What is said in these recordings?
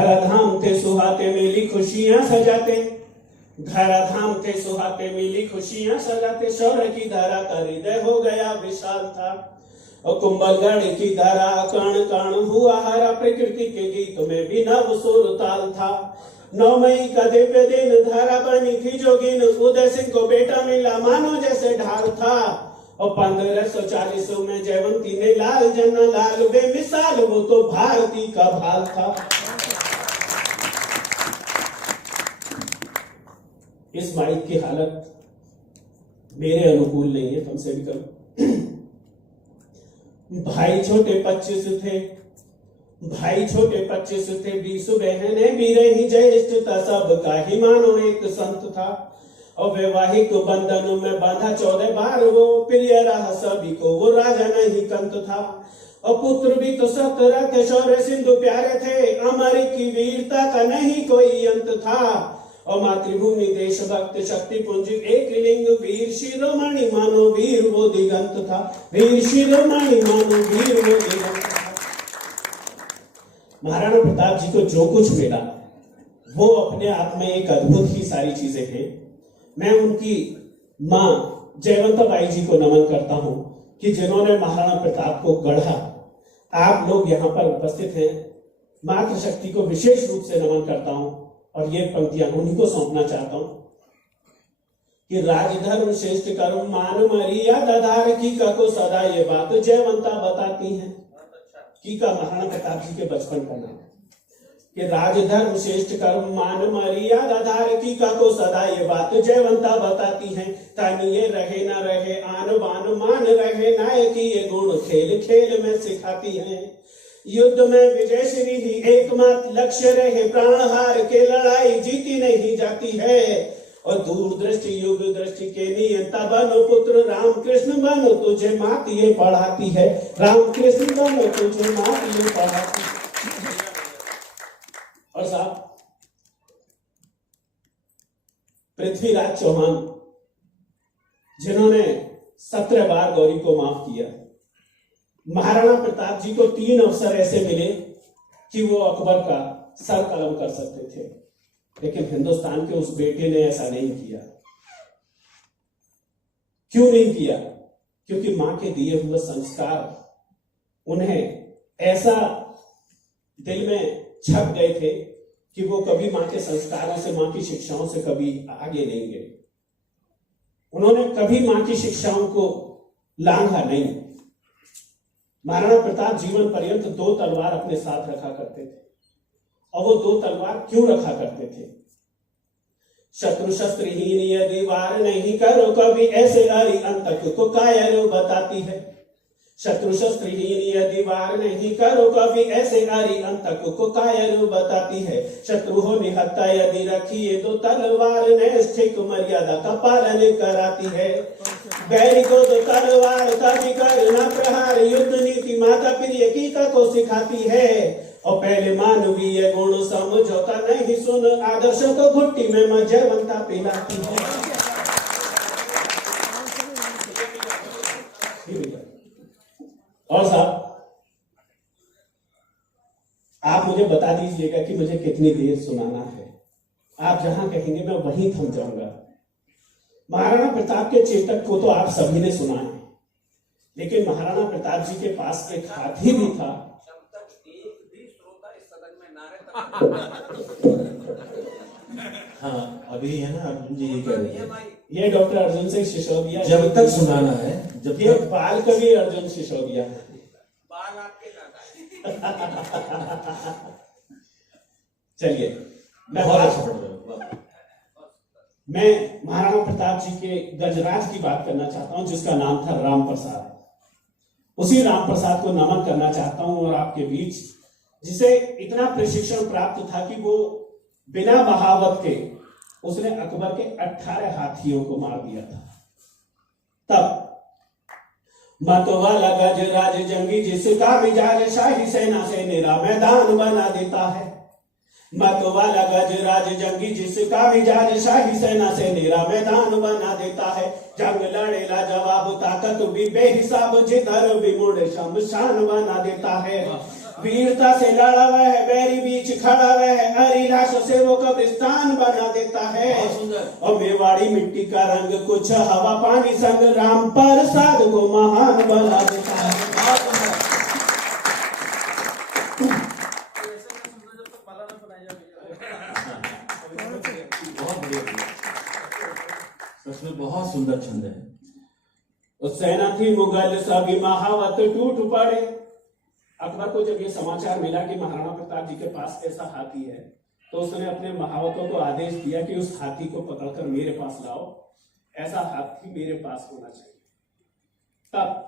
धराधाम थे सुहाते मिली खुशियां सजाते, धराधाम थे सुहाते मिली खुशियां सजाते, शौर्य की धारा का हृदय हो गया विशाल था, और कुंभलगढ़ की धारा कण कण हुआ हरा, प्रकृति के गीत में भी नव सुर ताल था। 9 मई का दिव्य दिन धारा बनी थी जोगिन, उदय सिंह को बेटा मिला मानो जैसे ढाल था, और 1540 में जयवंती ने लाल जना लाल बेमिसाल, वो तो भारती का भाल था। इस माइक की हालत मेरे अनुकूल नहीं है, तुमसे भी करूं। भाई छोटे 25 थे, भाई छोटे 25 थे, 20 बहनें भी रही ज्येष्ठता सबका ही मानो एक संत था, और वैवाहिक बंधन में बांधा 14 बार वो, प्रिय रहा सभी को वो राजा नहीं कंत था, और पुत्र भी तो 17 थे, शौर्य सिंधु प्यारे थे, अमर की वीरता का नहीं कोई अंत था, और मातृभूमि देशभक्त शक्ति पुंज एक लिंग, वीर शिरोमणि मानो वीर वो दिगंत था, वीर शिरोमणि मानो वीर वो दिगंत था। महाराणा प्रताप जी को जो कुछ मिला वो अपने आप में एक अद्भुत ही सारी चीजें हैं। मैं उनकी मां जयवंताबाई जी को नमन करता हूं कि जिन्होंने महाराणा प्रताप को गढ़ा। आप लोग यहाँ पर उपस्थित हैं, मातृशक्ति को विशेष रूप से नमन करता हूं, और ये पंक्तियां उन्हीं को सौंपना चाहता हूं कि राजधर्म श्रेष्ठ कर्म मान मर्यादा धार की का को सदा, ये बात जयवंता बताती हैं। की का महाराणा प्रताप जी के बचपन का नाम कि राजधर्म श्रेष्ठ कर्म मान मर्यादा धार की का को सदा, ये बात जयवंता बताती हैं। तानी ये रहे न रहे आन बान मान रहे नायकी, ये गुण खेल खेल में सिखाती हैं। युद्ध में विजय श्री ही एकमात्र लक्ष्य रहे, प्राण हार के लड़ाई जीती नहीं जाती है, और दूरदृष्टि युग दृष्टि के नियंता बनो पुत्र राम कृष्ण बनो, तुझे मात ये पढ़ाती है, राम कृष्ण बनो तुझे मात ये पढ़ाती है। और साहब पृथ्वीराज चौहान जिन्होंने 17 बार गौरी को माफ किया, महाराणा प्रताप जी को 3 अवसर ऐसे मिले कि वो अकबर का सर कलम कर सकते थे, लेकिन हिंदुस्तान के उस बेटे ने ऐसा नहीं किया। क्यों नहीं किया? क्योंकि मां के दिए हुए संस्कार उन्हें ऐसा दिल में छप गए थे कि वो कभी मां के संस्कारों से, मां की शिक्षाओं से कभी आगे नहीं गए। उन्होंने कभी मां की शिक्षाओं को लांघा नहीं। महाराणा प्रताप जीवन पर्यंत 2 तलवार अपने साथ रखा करते थे, और वो 2 तलवार क्यों रखा करते थे? शत्रु शस्त्रहीन यदि वार नहीं करो कभी, ऐसे अरिअंतक को कायर बताती है। शत्रु शस्त्रहीन यदि वार नहीं करो कभी, ऐसे अरिअंतक को कायर बताती है। शत्रु हो निहत्ता यदि रखिए तो तलवार नैष्ठिक मर्यादा का पालन कराती है। बैरी को तो तलवार का भी करना प्रहार, युद्ध नीति माता प्रिय की को सिखाती है, और पहले मानवीय गुण समझौता नहीं सुन, आदर्श को घुट्टी में जयवंता पिलाती है। और साहब आप मुझे बता दीजिएगा कि मुझे कितनी देर सुनाना है। आप जहां कहेंगे मैं वहीं थम जाऊंगा। महाराणा प्रताप के चेतक को तो आप सभी ने सुना है, लेकिन महाराणा प्रताप जी के पास एक हाथी भी था। हाँ, अभी है ना अर्जुन जी ये कह रहे हैं, ये डॉक्टर अर्जुन सिंह सिसोदिया जब तक सुनाना है, जब ये तक बाल कवि अर्जुन सिसोदिया बाल आपके दादा। चलिए बहुत मैं महाराणा प्रताप जी के गजराज की बात करना चाहता हूं, जिसका नाम था राम प्रसाद। उसी राम प्रसाद को नमन करना चाहता हूं, और आपके बीच जिसे इतना प्रशिक्षण प्राप्त था कि वो बिना बहावत के उसने अकबर के 18 हाथियों को मार दिया था। तब मतवाला गजराज जंगी जिसका मिजाज शाही सेना से निरा मैदान बना देता है। मतवाला गजराज जंगी जिसका मिजाज शाही सेना से निरा मैदान बना देता है। जंग लड़ेला जवाब ताकत भी बेहिसाब, जिधर भी मुड़ शमशान बना देता है। वीरता से लड़ा हुआ है, बैरी बीच खड़ा हुआ है, हरी लाशों से वो कब्रिस्तान बना देता है। बहुत सुंदर। और मेवाड़ी मिट्टी का रंग कुछ हवा पानी संग राम प्रसाद को महान बना देता है। बहुत सुंदर। बहुत बढ़िया। सच में बहुत सुंदर छंद है। उस सेना थी मुगल सभी महावत टूट पड़े। अकबर को जब ये समाचार मिला कि महाराणा प्रताप जी के पास ऐसा हाथी है, तो उसने अपने महावतों को आदेश दिया कि उस हाथी को पकड़कर मेरे पास लाओ, ऐसा हाथी मेरे पास होना चाहिए। तब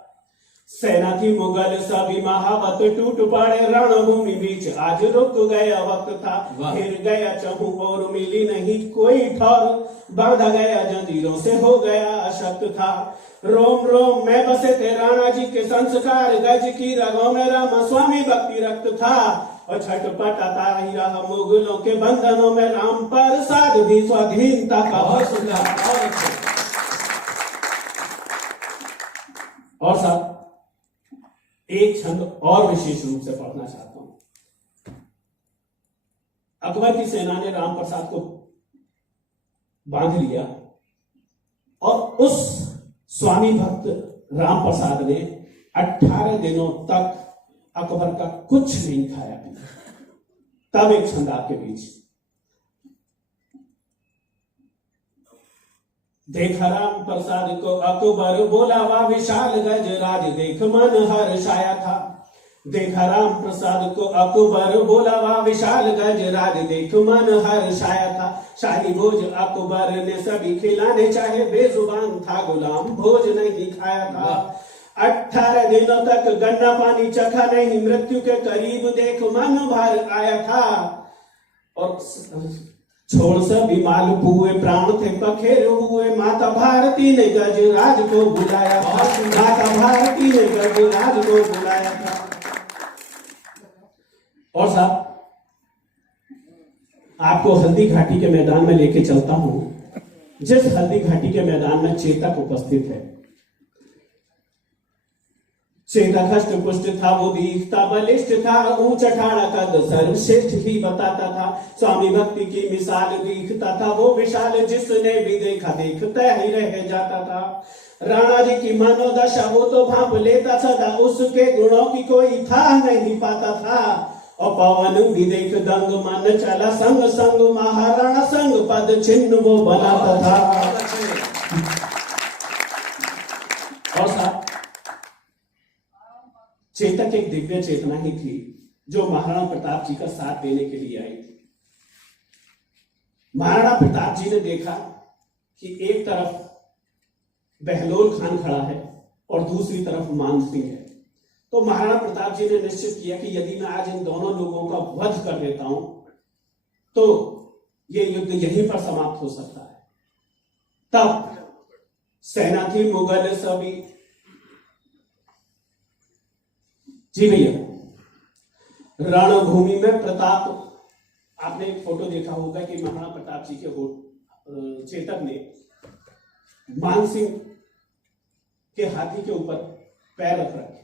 सेना थी मुगल सभी महावत टूट पड़े, रणभूमि बीच आज रुक गया वक्त था। वाह। फिर गया चहु और मिली नहीं कोई ठौर, बांधा गया जंजीरों से हो गया अशक्त था। रोम रोम में बसे थे राणा जी के संस्कार, गज की रगों में रामा स्वामी भक्ति रक्त था। और छटपटाता ही रहा मुगलों के बंधनों में, राम प्रसाद भी स्वाधीनता का। बहुत सुंदर। बहुत अच्छा। और साहब एक छंद और विशेष रूप से पढ़ना चाहता हूं। अकबर की सेना ने राम प्रसाद को बांध लिया और उस स्वामी भक्त राम प्रसाद ने 18 दिनों तक अकबर का कुछ नहीं खाया पिया। तब एक छंद आपके बीच। देखा राम प्रसाद को अकबर बोला, वाह विशाल गजराज देख मन हर्षाया था। देखा राम प्रसाद को अकबर बोला, वाह विशाल गजराज देख मन हर्षाया था। शाही भोज अकबर ने सभी खिलाने चाहे, बेजुबान था गुलाम भोज नहीं खाया था। 18 दिनों तक गन्ना पानी चखा नहीं, मृत्यु के करीब देख मन भर आया था। और छोड़ सभी माल पुए प्राण थे पखेर हुए, माता भारती ने गजराज को बुलाया था। माता भारती ने गजराज को बुलाया था। और साहब आपको हल्दी घाटी के मैदान में लेके चलता हूं, जिस हल्दी घाटी के मैदान में चेतक उपस्थित है। चेतक हष्ट पुष्ट था, वो दिखता बलिष्ठ था, ऊंचा ठाड़ा कद सर्वश्रेष्ठ ही बताता था। स्वामी भक्ति की मिसाल दिखता था, वो विशाल जिसने भी देखा देखता ही रह जाता था। राणा जी की मनोदशा वो तो भांप लेता सदा, उसके गुणों की कोई था नहीं पाता था। और पवन भी देख दंग मन चला, संग संग महाराणा संग पद चिन्ह वो बनाता था। और साथ चेतक एक दिव्य चेतना ही थी, जो महाराणा प्रताप जी का साथ देने के लिए आई थी। महाराणा प्रताप जी ने देखा कि एक तरफ बहलोल खान खड़ा है और दूसरी तरफ मानसिंह है। तो महाराणा प्रताप जी ने निश्चित किया कि यदि मैं आज इन दोनों लोगों का वध कर देता हूं, तो ये युद्ध यहीं पर समाप्त हो सकता है। तब सेना थी मुगल सभी। जी भैया, रणभूमि में प्रताप, आपने एक फोटो देखा होगा कि महाराणा प्रताप जी के चेतक ने मानसिंह के हाथी के ऊपर पैर रख रखे।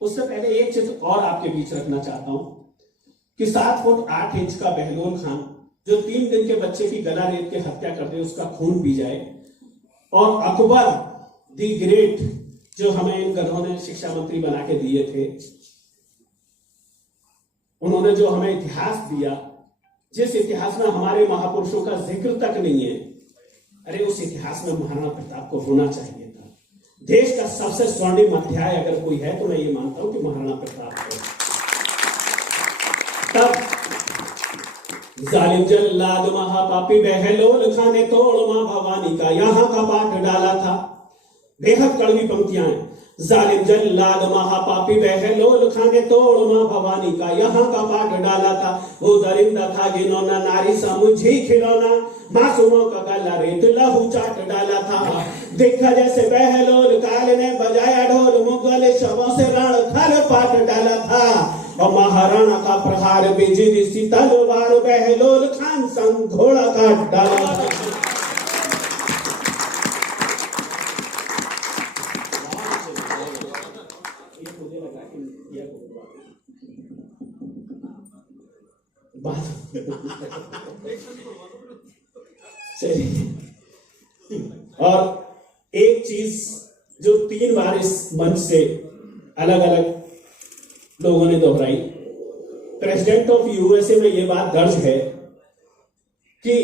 उससे पहले एक चित्र और आपके बीच रखना चाहता हूं कि 7 फुट 8 इंच का बहलोल खान, जो 3 दिन के बच्चे की गला रेत के हत्या कर दे, उसका खून पी जाए, और अकबर दी ग्रेट, जो हमें इन गधों ने शिक्षा मंत्री बना के दिए थे, उन्होंने जो हमें इतिहास दिया, जिस इतिहास में हमारे महापुरुषों का जिक्र तक नहीं है, अरे उस इतिहास में महाराणा प्रताप को होना चाहिए था। देश का सबसे स्वर्णिम अध्याय अगर कोई है तो मैं ये मानता हूं कि महाराणा प्रताप है। तब जालिम जल्लाद महापापी बहलोल खान ने तोड़ मां भवानी का यहां का पाठ डाला था। बेहद कड़वी पंक्तियां हैं। जालिम जल्लाद महापापी बहलोल खान ने तोड़ मां भवानी का यहां का पाठ डाला था। वो दरिंदा था जिन्होंने नारी समझी खिलौना, मासूमों का गला रेत लहू चाट डाला था। देखा जैसे बहलोल काल ने बजाया ढोल, मुगल शवों से रण खल पाट डाला था। और महाराणा का प्रहार बिजली सी तलवार बहलोल खान संग घोड़ा काट डाला था। चलिए, और एक चीज जो 3 बार इस मंच से अलग अलग लोगों ने दोहराई, प्रेसिडेंट ऑफ यूएसए में ये बात दर्ज है कि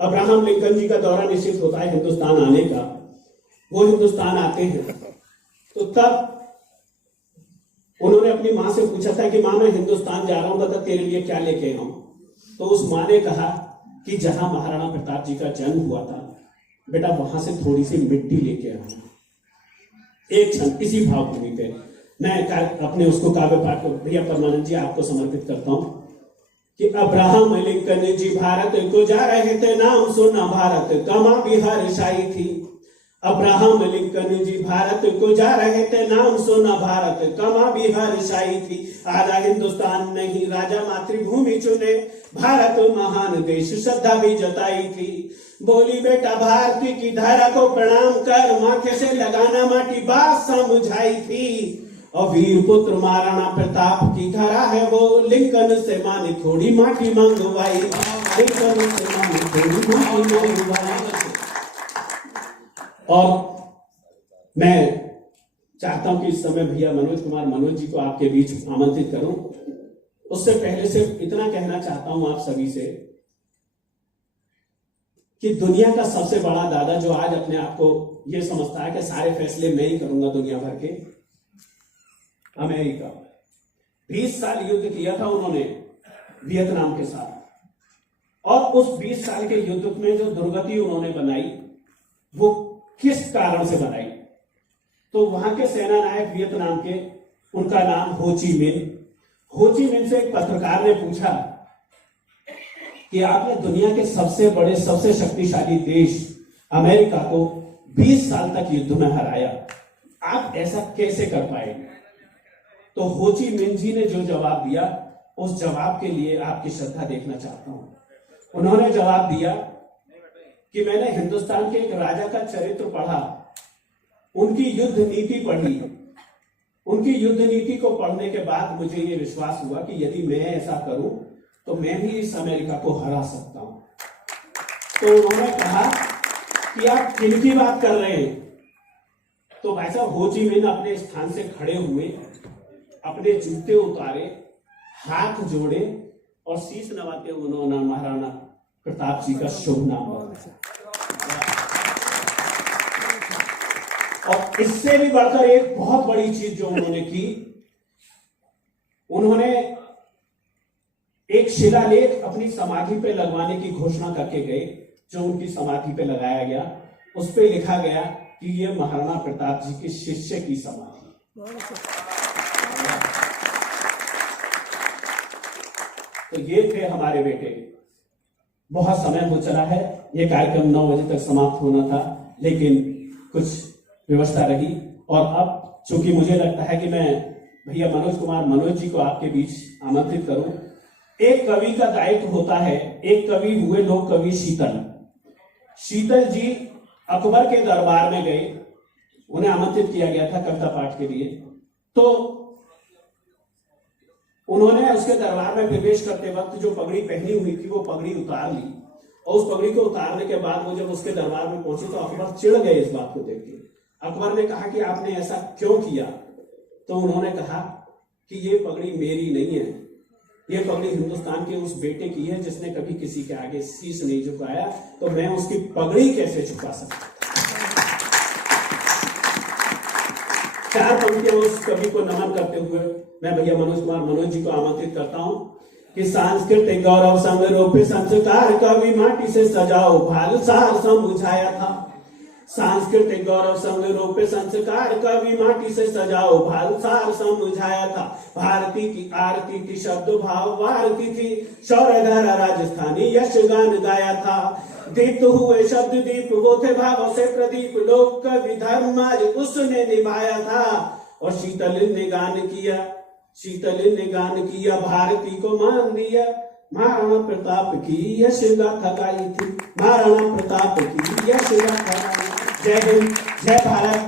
अब्राहम लिंकन जी का दौरा निश्चित होता है हिंदुस्तान आने का। वो हिंदुस्तान आते हैं तो तब उन्होंने अपनी मां से पूछा था कि मां मैं हिंदुस्तान जा रहा हूं, बता तेरे लिए क्या लेके आऊं। तो उस मां ने कहा कि जहां महाराणा प्रताप जी का जन्म हुआ था बेटा वहां से थोड़ी सी मिट्टी लेके आना। एक क्षण इसी भावभूमि पे मैं अपने उसको काव्य पाठ भैया परमानंद जी आपको समर्पित करता हूं कि अब्राहम लिंकन जी भारत को जा रहे थे, नाम सुना भारत कमा बिहार शाही थी। अब्राहम लिंकन जी भारत को जा रहे थे, नाम सुना भारत कमा बिहार शाही थी। आधा हिंदुस्तान नहीं राजा मातृभूमि चुने, भारत महान देश श्रद्धा भी जताई थी। बोली बेटा भारती की धारा को प्रणाम कर, माथे से लगाना माटी बात समझाई थी। और वीर पुत्र महाराणा प्रताप की धरा है वो, लिंकन से माने थोड़ी माटी मंगवाई, लिंकन से माने थोड़ी माटी मंगवाई। और मैं चाहता हूं कि इस समय भैया मनोज जी को आपके बीच आमंत्रित करूं। उससे पहले सिर्फ इतना कहना चाहता हूं आप सभी से कि दुनिया का सबसे बड़ा दादा जो आज अपने आप को यह समझता है कि सारे फैसले मैं ही करूंगा दुनिया भर के, अमेरिका 20 साल युद्ध किया था उन्होंने वियतनाम के साथ, और उस 20 साल के युद्ध में जो दुर्गति उन्होंने बनाई वो किस कारण से बनाई? तो वहां के सेना नायक वियतनाम के, उनका नाम हो ची मिन। हो ची मिन से एक पत्रकार ने पूछा कि आपने दुनिया के सबसे बड़े सबसे शक्तिशाली देश अमेरिका को 20 साल तक युद्ध में हराया, आप ऐसा कैसे कर पाए? तो हो ची मिन जी ने जो जवाब दिया, उस जवाब के लिए आपकी श्रद्धा देखना चाहता हूं। उन्होंने जवाब दिया कि मैंने हिंदुस्तान के एक राजा का चरित्र पढ़ा, उनकी युद्ध नीति पढ़ी, उनकी युद्ध नीति को पढ़ने के बाद मुझे यह विश्वास हुआ कि यदि मैं ऐसा करूं तो मैं भी इस अमेरिका को हरा सकता हूं। तो उन्होंने कहा कि आप किन की बात कर रहे हैं? तो भाई साहब हो ची मिन अपने स्थान से खड़े हुए, अपने जूते उतारे, हाथ जोड़े और शीश नवाते उन्होंने महाराणा प्रताप जी का शुभ नाम बोला। और इससे भी बढ़कर एक बहुत बड़ी चीज जो उन्होंने की, उन्होंने एक शिलालेख अपनी समाधि पे लगवाने की घोषणा करके गए। जो उनकी समाधि पे लगाया गया उस पे लिखा गया कि यह महाराणा प्रताप जी के शिष्य की समाधि। तो ये थे हमारे बेटे। बहुत समय हो चला है, ये कार्यक्रम 9 बजे तक समाप्त होना था, लेकिन कुछ व्यवस्था रही। और अब चूंकि मुझे लगता है कि मैं भैया मनोज जी को आपके बीच आमंत्रित करूं। एक कवि का दायित्व होता है, एक कवि हुए लोक कवि शीतल जी अकबर के दरबार में गए, उन्हें आमंत्रित किया गया था कविता पाठ के लिए। तो उन्होंने उसके दरबार में प्रवेश करते वक्त जो पगड़ी पहनी हुई थी वो पगड़ी उतार ली, और उस पगड़ी को उतारने के बाद वो जब उसके दरबार में पहुंचे तो अकबर चिढ़ गए इस बात को देख के। अकबर ने कहा कि आपने ऐसा क्यों किया? तो उन्होंने कहा कि ये पगड़ी मेरी नहीं है, ये पगड़ी हिंदुस्तान के उस बेटे की है जिसने कभी किसी के आगे शीश नहीं झुकाया, तो मैं उसकी पगड़ी कैसे झुका सकता? 4 पंक्तियां उस कवि को नमन करते हुए मैं भैया मनोज जी को आमंत्रित करता हूं कि सांस्कृतिक गौरव संगरोप संस्कार कवि माटी से सजाओ भाल सार समझाया था। सांस्कृतिक गौरव संगरोप संस्कार कवि माटी से सजाओ भाल सार समझाया था। भारती की आरती थी, शब्द भाव वारती थी, शौर्य धारा राजस्थानी यश गान गाया था। दीप्त हुए शब्द दीप वो थे भावों से प्रदीप, लोक कवि धर्म आज उसने निभाया था। और शीतल ने गान किया भारती को मान दिया, महाराणा प्रताप की यश गाथा गाई थी, महाराणा प्रताप की यश गाथा गाई। जय हिंद, जय भारत।